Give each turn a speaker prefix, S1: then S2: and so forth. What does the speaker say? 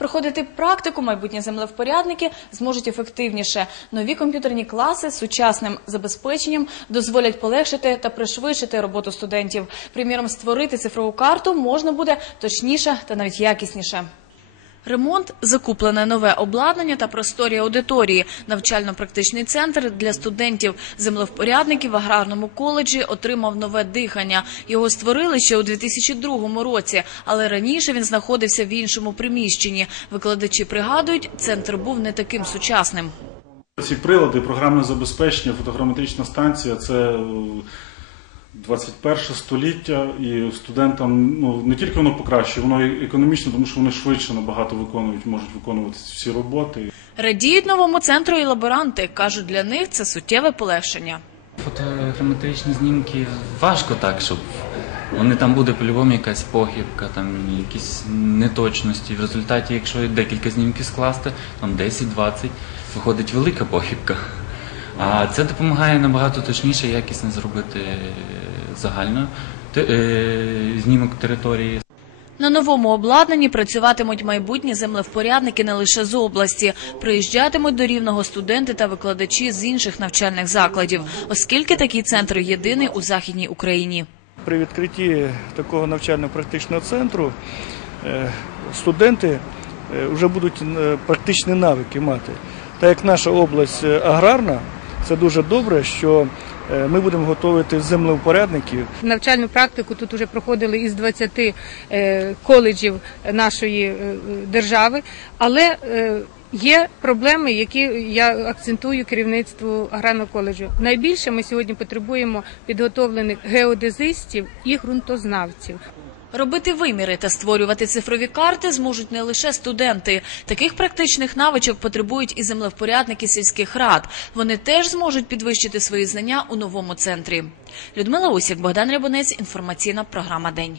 S1: Проходити практику майбутні землевпорядники зможуть ефективніше. Нові комп'ютерні класи з сучасним забезпеченням дозволять полегшити та пришвидшити роботу студентів. Приміром, створити цифрову карту можна буде точніше та навіть якісніше. Ремонт, закуплене нове обладнання та просторі аудиторії, навчально-практичний центр для студентів, землевпорядників в аграрному коледжі отримав нове дихання. Його створили ще у 2002 році, але раніше він знаходився в іншому приміщенні. Викладачі пригадують, центр був не таким сучасним.
S2: Ці прилади, програмне забезпечення, фотограметрична станція це 21 століття, і студентам ну не тільки воно покращує, воно і економічно, тому що вони швидше набагато виконують, можуть виконувати всі роботи.
S1: Радіють новому центру і лаборанти. кажуть, для них це суттєве полегшення.
S3: Фотограметричні знімки важко так, щоб вони там буде по-любому якась похибка, там якісь неточності. В результаті, якщо декілька знімків скласти, там 10-20, виходить велика похибка. А це допомагає набагато точніше, якісно зробити загально е, знімок території.
S1: На новому обладнанні працюватимуть майбутні землевпорядники не лише з області. Приїжджатимуть до рівного студенти та викладачі з інших навчальних закладів, оскільки такий центр єдиний у західній Україні.
S4: При відкритті такого навчально-практичного центру е, студенти е, вже будуть практичні навики мати. Так як наша область аграрна, це дуже добре, що ми будемо готувати землеупорядників
S5: Навчальну практику тут вже проходили із 20 е, коледжів нашої е, держави, але е, є проблеми, які я акцентую керівництву аграрного коледжу. Найбільше ми сьогодні потребуємо підготовлених геодезистів і ґрунтознавців.
S1: Робити виміри та створювати цифрові карти зможуть не лише студенти. Таких практичних навичок потребують і землевпорядники сільських рад. Вони теж зможуть підвищити свої знання у новому центрі. Людмила Усік, Богдан Рябонець, інформаційна програма День.